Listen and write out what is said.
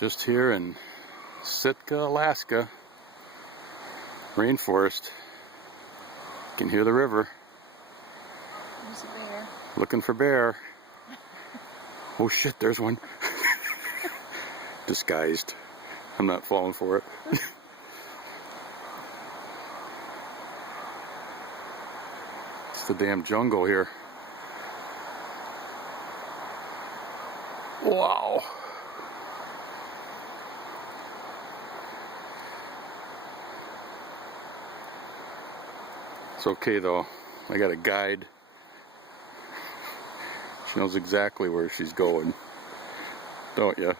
Just here in Sitka, Alaska, rainforest. You can hear the river. There's a bear. Looking for bear. Oh shit, there's one. Disguised. I'm not falling for it. It's the damn jungle here. Wow. It's okay though. I got a guide. She knows exactly where she's going. Don't ya?